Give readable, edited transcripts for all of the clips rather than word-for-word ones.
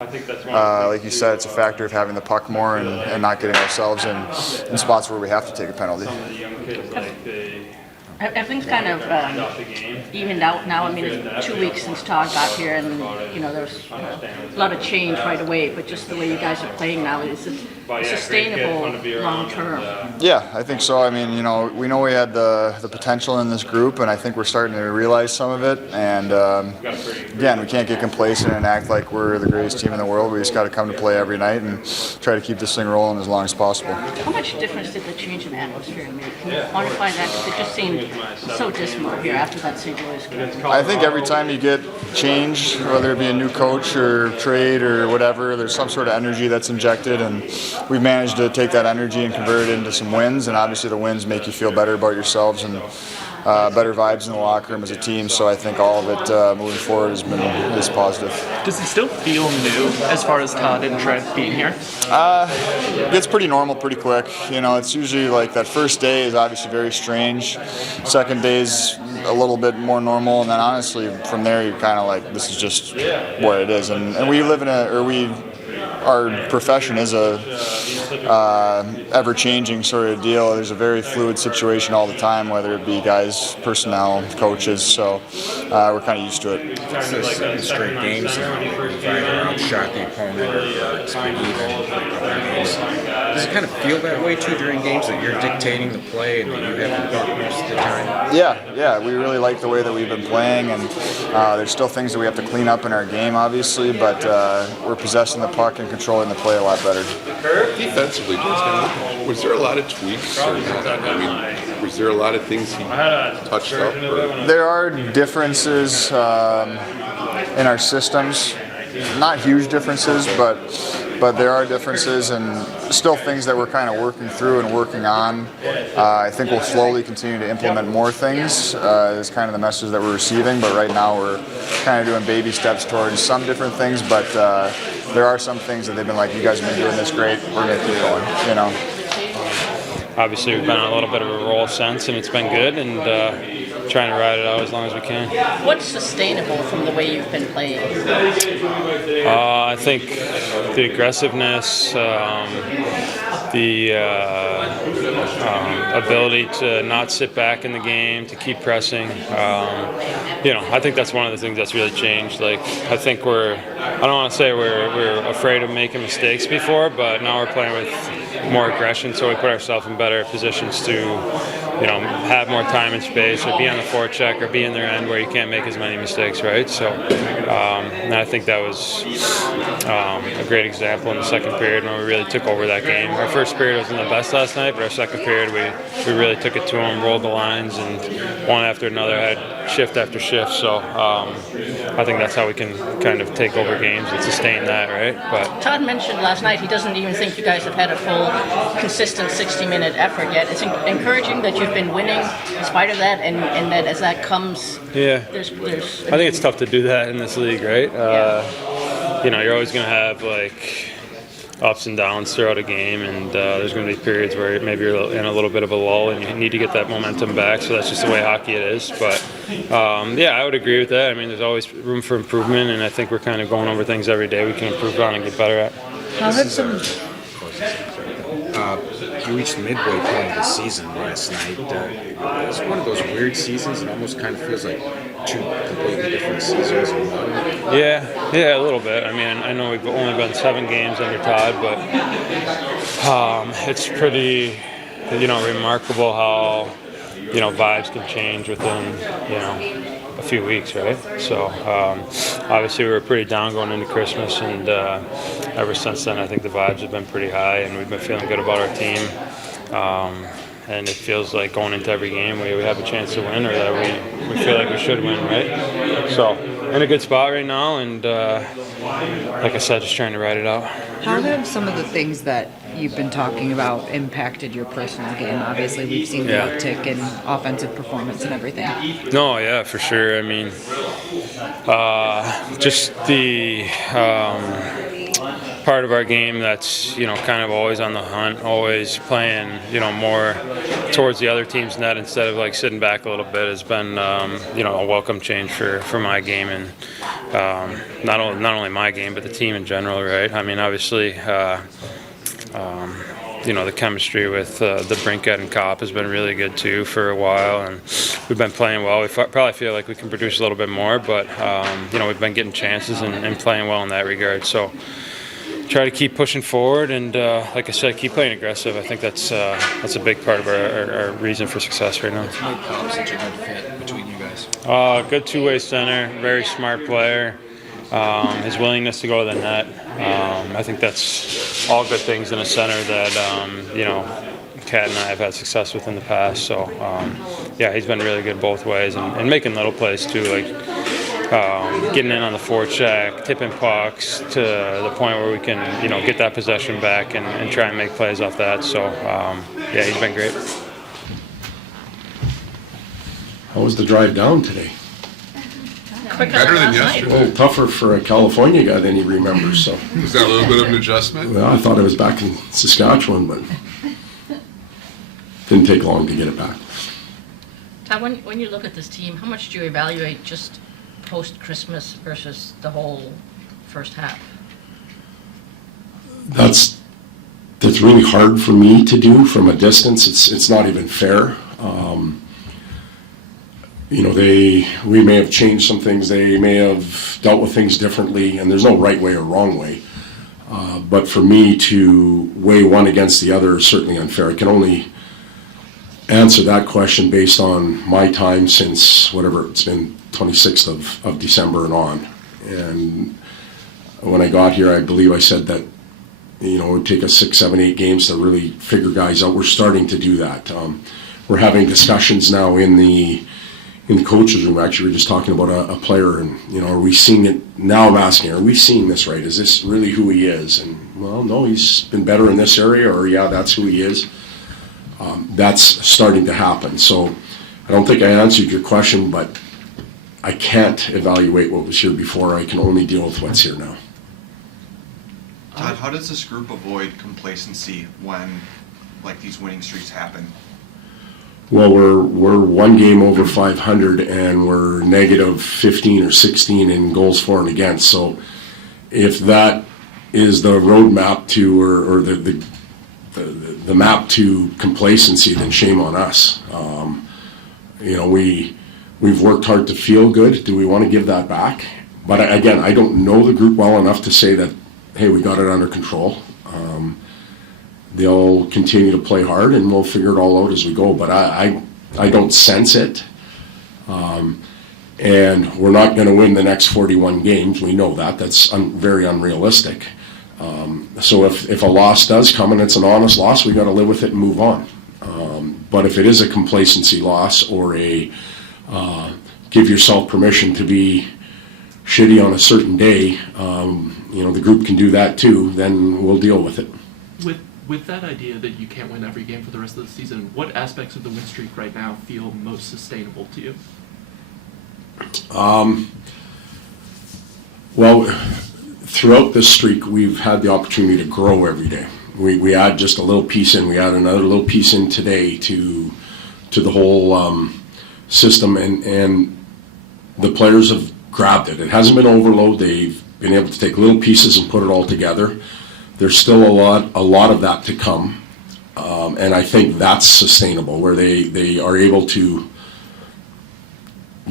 Like you said, it's a factor of having the puck more and not getting ourselves in spots where we have to take a penalty. Everything's kind of evened out now. I mean, it's 2 weeks since Todd got here, and there's a lot of change right away. But just the way you guys are playing now, is it sustainable long term? Yeah, I think so. I mean, we know we had the potential in this group, and I think we're starting to realize some of it. And again, we can't get complacent and act like we're the greatest team in the world. We just got to come to play every night and try to keep this thing rolling as long as possible. How much difference did the change in atmosphere make? Can you quantify that? Because it just seemed so dismal here after that St. Louis game. I think every time you get change, whether it be a new coach or trade or whatever, there's some sort of energy that's injected, and we've managed to take that energy and convert it into some wins, and obviously the wins make you feel better about yourselves and better vibes in the locker room as a team. So I think all of it moving forward has been positive. Does it still feel new as far as Todd and Trent being here? It gets pretty normal pretty quick. It's usually like that first day is obviously very strange. Second day is a little bit more normal, and then honestly from there you're kind of like, this is just what it is. And we live in our profession is a ever-changing sort of deal. There's a very fluid situation all the time, whether it be guys, personnel, coaches. So we're kind of used to it. It's straight games, you've either outshot the opponent or it's been even games. Does it kind of feel that way too during games, that you're dictating the play and that you have the puck most of the time? Yeah, we really like the way that we've been playing, and there's still things that we have to clean up in our game, obviously, but we're possessing the puck and controlling the play a lot better. Defensively, was there a lot of tweaks, or was there a lot of things he touched up? Or? There are differences in our systems, not huge differences, but there are differences and still things that we're kind of working through and working on. I think we'll slowly continue to implement more things is kind of the message that we're receiving, but right now we're kind of doing baby steps towards some different things, but there are some things that they've been like, you guys have been doing this great, we're going to keep going, Obviously we've been on a little bit of a roll since, and it's been good, and trying to ride it out as long as we can. What's sustainable from the way you've been playing? I think the aggressiveness, the ability to not sit back in the game, to keep pressing. I think that's one of the things that's really changed. I think I don't want to say we're afraid of making mistakes before, but now we're playing with more aggression, so we put ourselves in better positions to have more time and space, or be on the forecheck, or be in their end where you can't make as many mistakes, right? So, and I think that was a great example in the second period when we really took over that game. Our first period wasn't the best last night, but our second period we really took it to them, rolled the lines, and one after another had shift after shift. So I think that's how we can kind of take over games and sustain that, right? But Todd mentioned last night he doesn't even think you guys have had a full, consistent 60-minute effort yet. It's encouraging that you've been winning in spite of that, and that as that comes, there's I think it's tough to do that in this league, right? You're always going to have ups and downs throughout a game, and there's going to be periods where maybe you're in a little bit of a lull and you need to get that momentum back. So that's just the way hockey it is. But I would agree with that. I mean, there's always room for improvement, and I think we're kind of going over things every day we can improve on and get better at. How had some? You reached the midway point of the season last night. It's one of those weird seasons. It almost kind of feels like two completely different seasons in one. Yeah, a little bit. I mean, I know we've only been 7 games under Todd, but it's pretty, remarkable how, vibes can change within, a few weeks, right? So obviously we were pretty down going into Christmas, and ever since then I think the vibes have been pretty high, and we've been feeling good about our team. And it feels like going into every game we have a chance to win, or that we feel like we should win, right? So in a good spot right now, and like I said, just trying to ride it out. How have some of the things that you've been talking about impacted your personal game? Obviously, we've seen the Yeah. uptick in offensive performance and everything. No, yeah, for sure. I mean, just the part of our game that's, kind of always on the hunt, always playing, more towards the other team's net instead of like sitting back a little bit has been, a welcome change for my game, and not only my game, but the team in general, right? I mean, obviously, the chemistry with the Brinkett and Kopp has been really good too for a while, and we've been playing well. We probably feel like we can produce a little bit more, but we've been getting chances and playing well in that regard. So try to keep pushing forward, and like I said, keep playing aggressive. I think that's a big part of our reason for success right now. What's made Kopp such a good fit between you guys? Good two-way center, very smart player. His willingness to go to the net. I think that's all good things in a center that, Kat and I have had success with in the past. So, he's been really good both ways, and making little plays too, like getting in on the forecheck, tipping pucks to the point where we can, get that possession back and try and make plays off that. So, he's been great. How was the drive down today? Quicker Better than last night. yesterday. A little tougher for a California guy than he remembers, so. Was that a little bit of an adjustment? Well, I thought I was back in Saskatchewan, but didn't take long to get it back. Todd, when you look at this team, how much do you evaluate just post-Christmas versus the whole first half? That's really hard for me to do from a distance. It's not even fair. We may have changed some things. They may have dealt with things differently, and there's no right way or wrong way. But for me to weigh one against the other is certainly unfair. I can only answer that question based on my time since whatever it's been, 26th of December and on. And when I got here, I believe I said that it would take us 6, 7, 8 games to really figure guys out. We're starting to do that. We're having discussions now in the coach's room. Actually, we were just talking about a player, and are we seeing it now? I'm asking, are we seeing this right? Is this really who he is? And well, no, he's been better in this area, or that's who he is. That's starting to happen. So I don't think I answered your question, but I can't evaluate what was here before. I can only deal with what's here now. Todd, how does this group avoid complacency when these winning streaks happen? Well, we're one game over 500, and we're negative 15 or 16 in goals for and against. So if that is the roadmap to, or the map to complacency, then shame on us. We've worked hard to feel good. Do we want to give that back? But again, I don't know the group well enough to say that, hey, we got it under control. They'll continue to play hard, and we'll figure it all out as we go. But I don't sense it. And we're not going to win the next 41 games. We know that. That's very unrealistic. So if a loss does come, and it's an honest loss, we got to live with it and move on. But if it is a complacency loss, or a give yourself permission to be shitty on a certain day, the group can do that too, then we'll deal with it. With that idea that you can't win every game for the rest of the season, what aspects of the win streak right now feel most sustainable to you? Well, throughout this streak, we've had the opportunity to grow every day. We add just a little piece in. We add another little piece in today to the whole system, and the players have grabbed it. It hasn't been overload. They've been able to take little pieces and put it all together. There's still a lot of that to come, and I think that's sustainable, where they are able to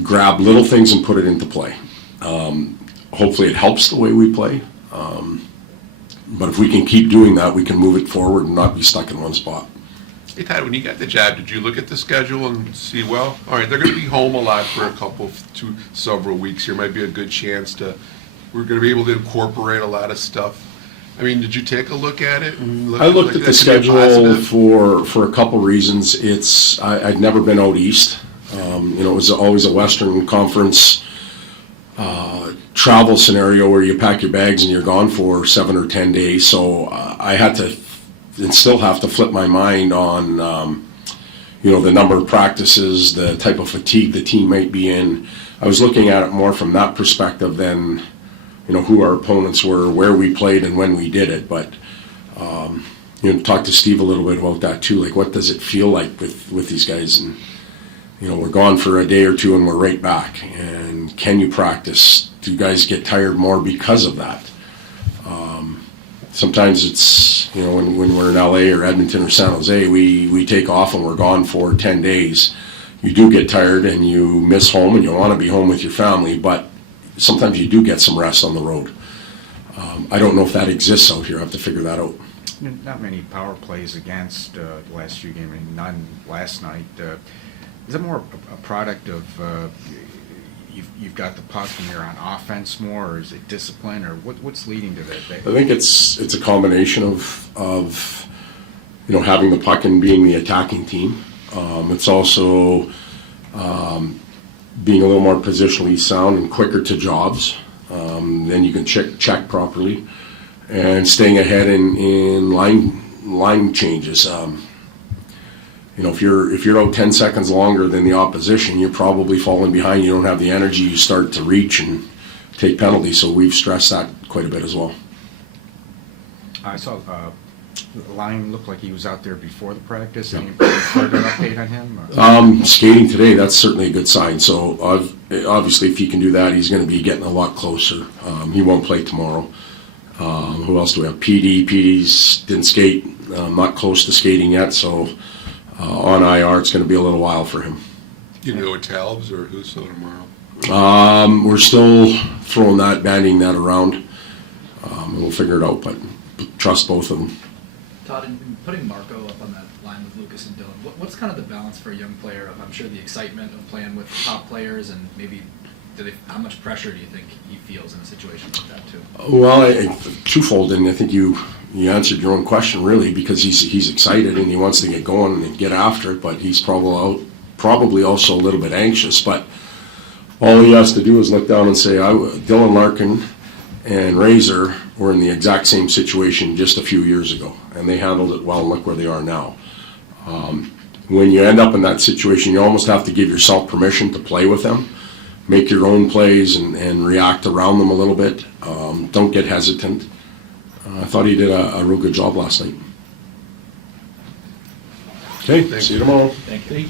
grab little things and put it into play. Hopefully it helps the way we play, but if we can keep doing that, we can move it forward and not be stuck in one spot. Hey, Todd, when you got the job, did you look at the schedule and see, well, all right, they're going to be home a lot for several weeks here. Might be a good chance we're going to be able to incorporate a lot of stuff. I mean, did you take a look at it? I looked at the schedule for a couple reasons. I'd never been out east. It was always a Western Conference travel scenario where you pack your bags and you're gone for 7 or 10 days. So I had to and still have to flip my mind on, the number of practices, the type of fatigue the team might be in. I was looking at it more from that perspective than, who our opponents were, where we played, and when we did it. But, talk to Steve a little bit about that too. Like, what does it feel like with these guys? And, we're gone for a day or two and we're right back. And can you practice? Do guys get tired more because of that? Sometimes it's, when we're in LA or Edmonton or San Jose, we take off and we're gone for 10 days. You do get tired and you miss home and you want to be home with your family, but sometimes you do get some rest on the road. I don't know if that exists out here. I have to figure that out. Not many power plays against the last few games, none last night. Is it more a product of you've got the puck and you're on offense more, or is it discipline, or what's leading to that? I think it's a combination of having the puck and being the attacking team. It's also being a little more positionally sound and quicker to jobs. Then you can check properly, and staying ahead in line changes. If you're out 10 seconds longer than the opposition, you're probably falling behind. You don't have the energy. You start to reach and take penalties. So we've stressed that quite a bit as well. I saw the line looked like he was out there before the practice. Any further update on him? Skating today, that's certainly a good sign. So obviously, if he can do that, he's going to be getting a lot closer. He won't play tomorrow. Who else do we have? PD's didn't skate. Not close to skating yet. So on IR, it's going to be a little while for him. You know what Talbs or Husso tomorrow? We're still banding that around. We'll figure it out, but trust both of them. Todd, in putting Marco up on that line with Lucas and Dylan, what's kind of the balance for a young player of, I'm sure, the excitement of playing with top players, and maybe how much pressure do you think he feels in a situation like that too? Well, twofold, and I think you answered your own question really, because he's excited and he wants to get going and get after it, but he's probably also a little bit anxious. But all he has to do is look down and say, Dylan Larkin and Razor were in the exact same situation just a few years ago, and they handled it well, and look where they are now. When you end up in that situation, you almost have to give yourself permission to play with them, make your own plays and react around them a little bit. Don't get hesitant. I thought he did a real good job last night. Okay, see you tomorrow. Thank you.